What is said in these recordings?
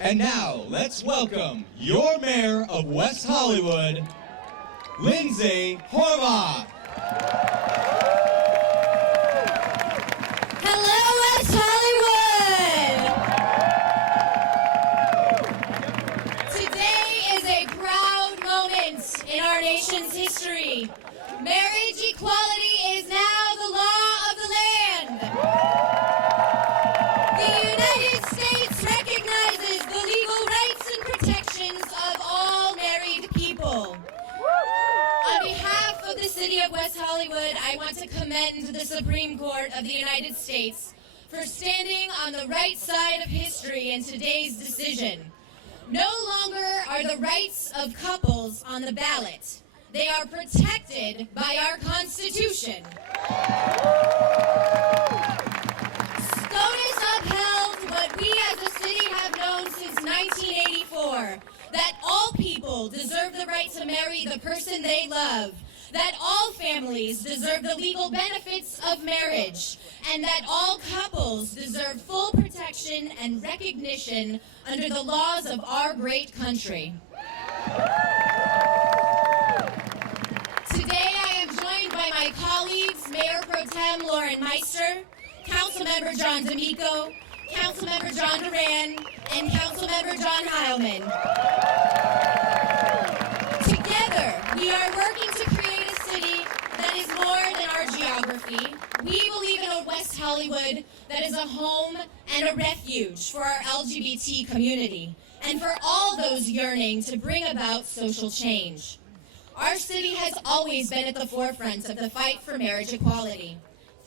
And now, let's welcome your mayor of West Hollywood, Lindsay Horvath. Hello, West Hollywood! Today is a proud moment in our nation's history. Marriage equality is now the law of the land. The United States recognizes the legal rights and protections of all married people. On behalf of the city of West Hollywood, I want to commend the Supreme Court of the United States for standing on the right side of history in today's decision. No longer are the rights of couples on the ballot. They are protected by our Constitution. SCOTUS upheld what we as a city have known since 1984, that all people deserve the right to marry the person they love, that all families deserve the legal benefits of marriage, and that all couples deserve full protection and recognition under the laws of our great country. Today I am joined by my colleagues, Mayor Pro Tem Lauren Meister, Councilmember John D'Amico, Councilmember John Duran, and Councilmember John Heilman. Together, we are working to create a city that is more than our geography. We believe in a West Hollywood that is a home and a refuge for our LGBT community, and for all those yearning to bring about social change. Our city has always been at the forefront of the fight for marriage equality.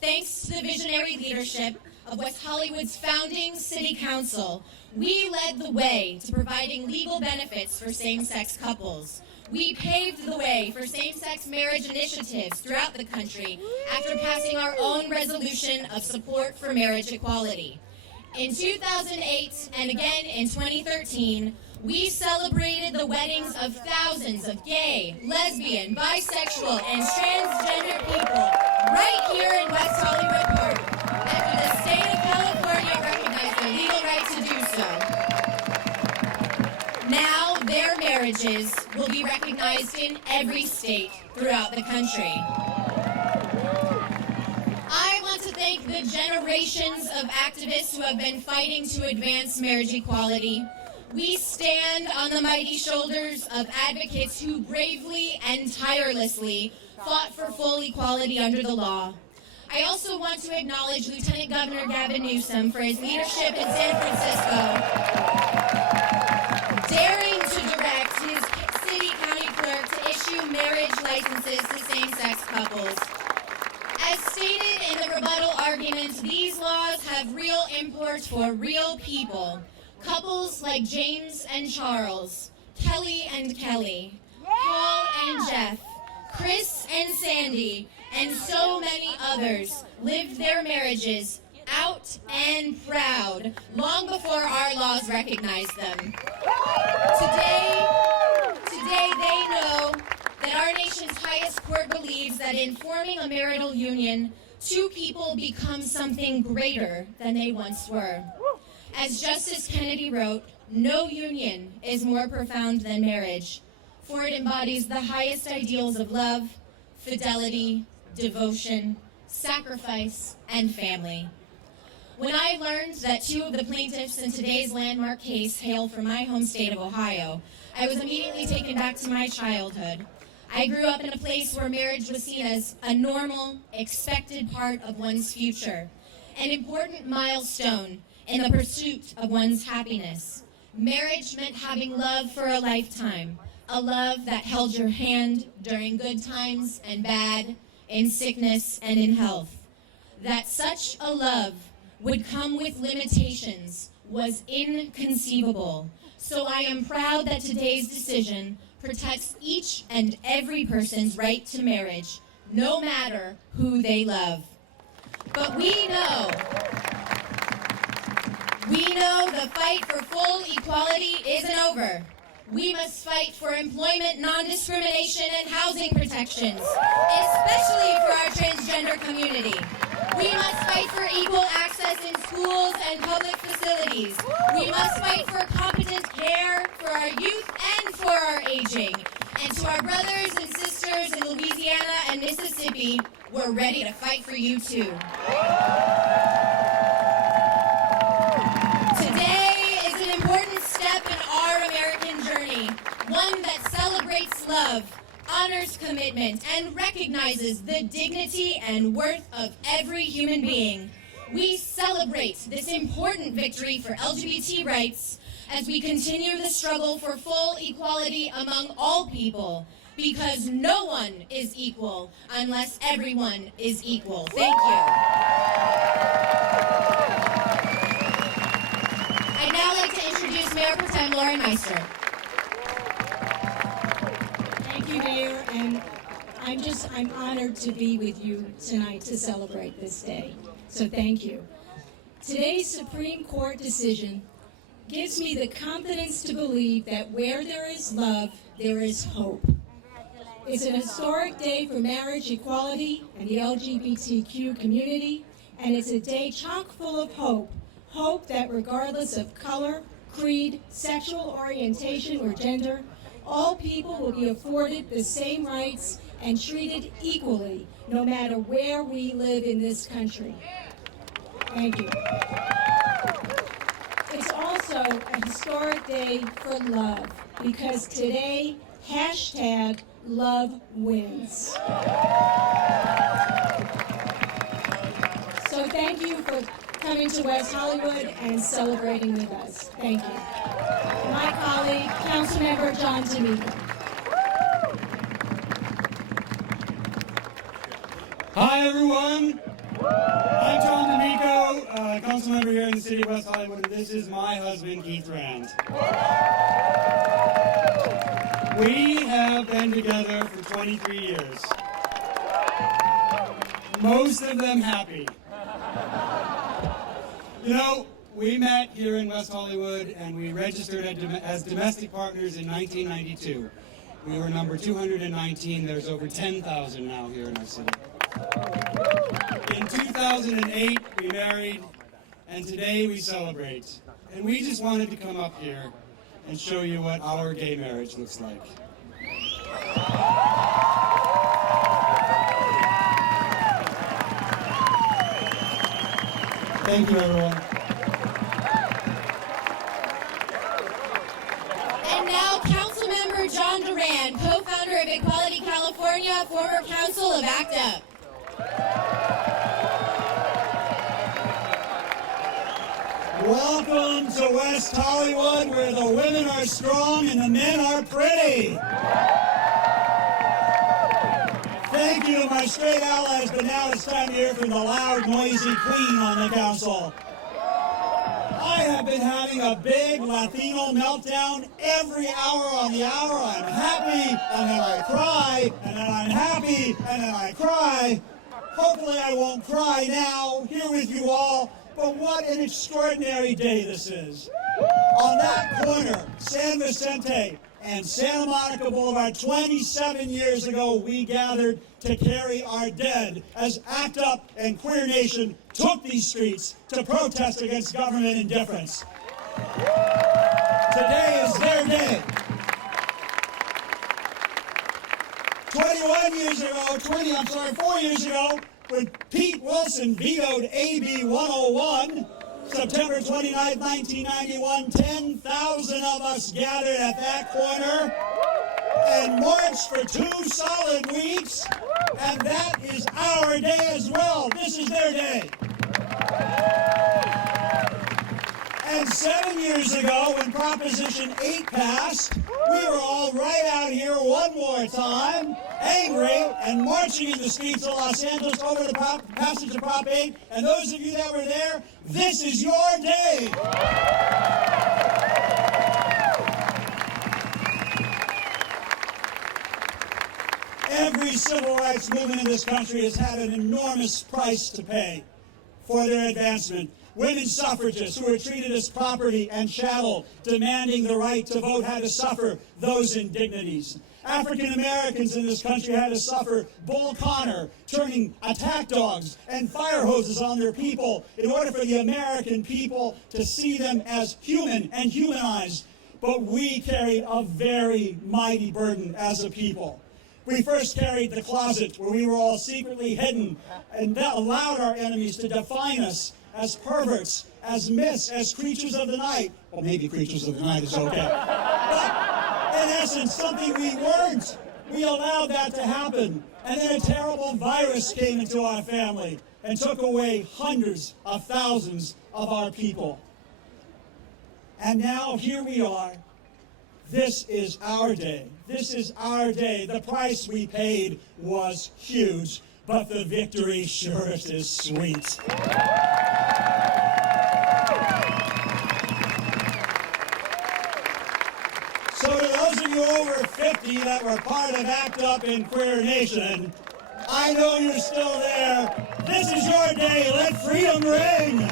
Thanks to the visionary leadership of West Hollywood's founding city council, we led the way to providing legal benefits for same-sex couples. We paved the way for same-sex marriage initiatives throughout the country after passing our own resolution of support for marriage equality. In 2008 and again in 2013, we celebrated the weddings of thousands of gay, lesbian, bisexual, and transgender people right here in West Hollywood Park, after the state of California recognized their legal right to do so. Now their marriages will be recognized in every state throughout the country. I want to thank the generations of activists who have been fighting to advance marriage equality. We stand on the mighty shoulders of advocates who bravely and tirelessly fought for full equality under the law. I also want to acknowledge Lieutenant Governor Gavin Newsom for his leadership in San Francisco, daring to direct his city-county clerk to issue marriage licenses to same-sex couples. As stated in the rebuttal argument, these laws have real import for real people. Couples like James and Charles, Kelly and Kelly, Paul and Jeff, Chris and Sandy, and so many others lived their marriages out and proud long before our laws recognized them. Today they know that our nation's highest court believes that in forming a marital union, two people become something greater than they once were. As Justice Kennedy wrote, no union is more profound than marriage, for it embodies the highest ideals of love, fidelity, devotion, sacrifice, and family. When I learned that two of the plaintiffs in today's landmark case hail from my home state of Ohio, I was immediately taken back to my childhood. I grew up in a place where marriage was seen as a normal, expected part of one's future, an important milestone in the pursuit of one's happiness. Marriage meant having love for a lifetime, a love that held your hand during good times and bad, in sickness and in health. That such a love would come with limitations was inconceivable. So I am proud that today's decision protects each and every person's right to marriage, no matter who they love. But we know the fight for full equality isn't over. We must fight for employment non-discrimination and housing protections, especially for our transgender community. We must fight for equal access in schools and public facilities. We must fight for competent ready to fight for you too. Today is an important step in our American journey, one that celebrates love, honors commitment, and recognizes the dignity and worth of every human being. We celebrate this important victory for LGBT rights as we continue the struggle for full equality among all people, because no one is equal unless everyone is equal. Thank you. I'd now like to introduce Mayor Pro Tem Lauren Meister. Thank you, Mayor, and I'm honored to be with you tonight to celebrate this day. So thank you. Today's Supreme Court decision gives me the confidence to believe that where there is love, there is hope. It's an historic day for marriage equality and the LGBTQ community, and it's a day chock full of hope. Hope that regardless of color, creed, sexual orientation, or gender, all people will be afforded the same rights and treated equally, no matter where we live in this country. Thank you. It's also a historic day for love, because today, #love wins. So thank you for coming to West Hollywood and celebrating with us. Thank you. My colleague, Councilmember John D'Amico. Hi, everyone. I'm John D'Amico, council member here in the city of West Hollywood, and this is my husband, Keith Rand. We have been together for 23 years. Most of them happy. You know, we met here in West Hollywood and we registered as domestic partners in 1992. We were number 219. There's over 10,000 now here in our city. In 2008, we married, and today we celebrate. And we just wanted to come up here and show you what our gay marriage looks like. Thank you, everyone. And now, Councilmember John Duran, co-founder of Equality California, former council of ACT UP. Welcome to West Hollywood, where the women are strong and the men are pretty. Thank you to my straight allies, but now it's time to hear from the loud, noisy queen on the council. I have been having a big Latino meltdown every hour on the hour. I'm happy, and then I cry, and then I'm happy, and then I cry. Hopefully I won't cry now, here with you all, but what an extraordinary day this is. On that corner, San Vicente and Santa Monica Boulevard, 27 years ago, we gathered to carry our dead as ACT UP and Queer Nation took these streets to protest against government indifference. Today is their day. 4 years ago, when Pete Wilson vetoed AB 101, September 29, 1991, 10,000 of us gathered at that corner and marched for 2 solid weeks, and that is our day as well. This is their day. And 7 years ago, when Proposition 8 passed, we were all right out here one more time, angry and marching in the streets of Los Angeles over the passage of Prop 8. And those of you that were there, this is your day. Every civil rights movement in this country has had an enormous price to pay for their advancement. Women suffragists who were treated as property and chattel, demanding the right to vote, had to suffer those indignities. African Americans in this country had to suffer Bull Connor turning attack dogs and fire hoses on their people in order for the American people to see them as human and humanized. But we carried a very mighty burden as a people. We first carried the closet where we were all secretly hidden and that allowed our enemies to define us as perverts, as myths, as creatures of the night. Well, maybe creatures of the night is okay. But in essence, something we weren't. We allowed that to happen. And then a terrible virus came into our family and took away hundreds of thousands of our people. And now here we are. This is our day. This is our day. The price we paid was huge, but the victory sure is sweet. So to those of you over 50 that were part of ACT UP and Queer Nation, I know you're still there. This is your day. Let freedom ring.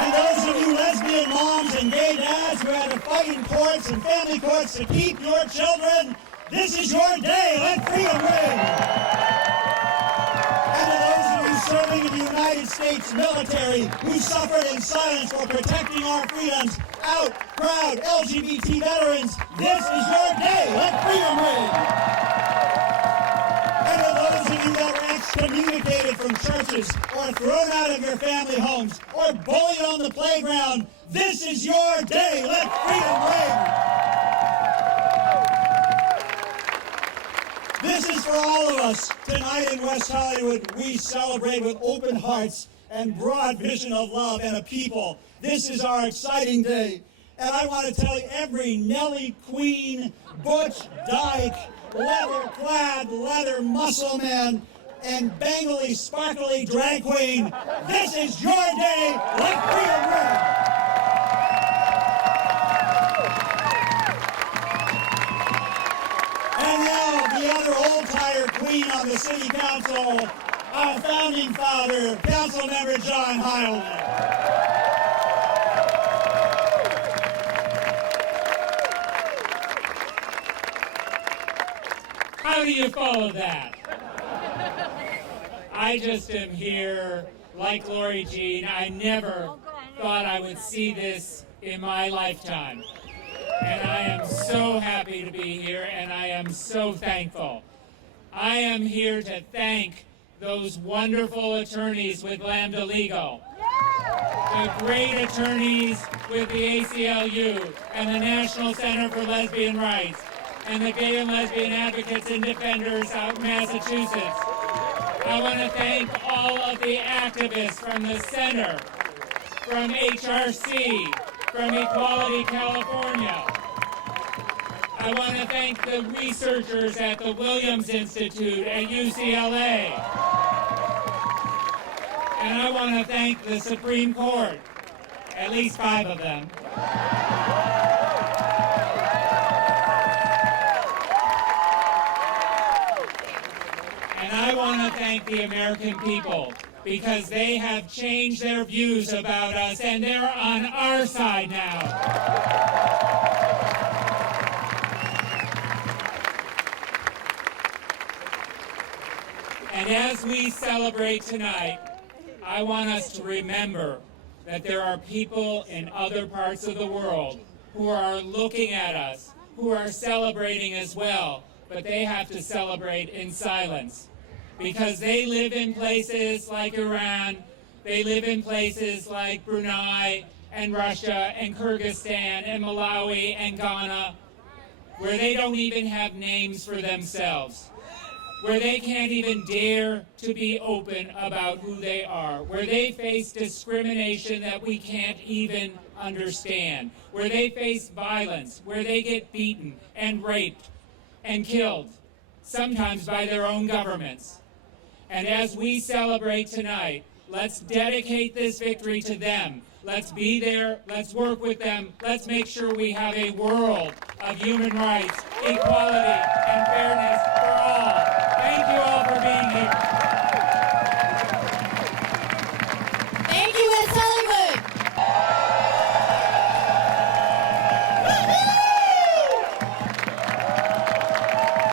And those of you lesbian moms and gay dads who had to fight in courts and family courts to keep your children, this is your day. Let freedom ring. And to those of you serving in the United States military who suffered in silence for protecting our freedoms, out, proud LGBT veterans, this is your day. Let freedom ring. And to those of you that were excommunicated from churches or thrown out of your family homes or bullied on the playground, this is your day. Let freedom ring. This is for all of us. Tonight in West Hollywood, we celebrate with open hearts and broad vision of love and a people. This is our exciting day. And I want to tell you, every Nellie Queen, Butch Dyke, leather-clad, leather muscle man, and bangly, sparkly drag queen, this is your day. Let freedom ring. And now the other old-tired queen on the city council, our founding father, Councilmember John Heilman. How do you follow that? I just am here, like Lori Jean. I never thought I would see this in my lifetime. And I am so happy to be here, and I am so thankful. I am here to thank those wonderful attorneys with Lambda Legal, the great attorneys with the ACLU and the National Center for Lesbian Rights, and the Gay and Lesbian Advocates and Defenders out in Massachusetts. I want to thank all of the activists from the Center, from HRC, from Equality California. I want to thank the researchers at the Williams Institute at UCLA. And I want to thank the Supreme Court, at least 5 of them. And I want to thank the American people, because they have changed their views about us, and they're on our side now. And as we celebrate tonight, I want us to remember that there are people in other parts of the world who are looking at us, who are celebrating as well, but they have to celebrate in silence. Because they live in places like Iran, they live in places like Brunei and Russia and Kyrgyzstan and Malawi and Ghana, where they don't even have names for themselves, where they can't even dare to be open about who they are, where they face discrimination that we can't even understand, where they face violence, where they get beaten and raped and killed, sometimes by their own governments. And as we celebrate tonight, let's dedicate this victory to them. Let's be there, let's work with them, let's make sure we have a world of human rights, equality, and fairness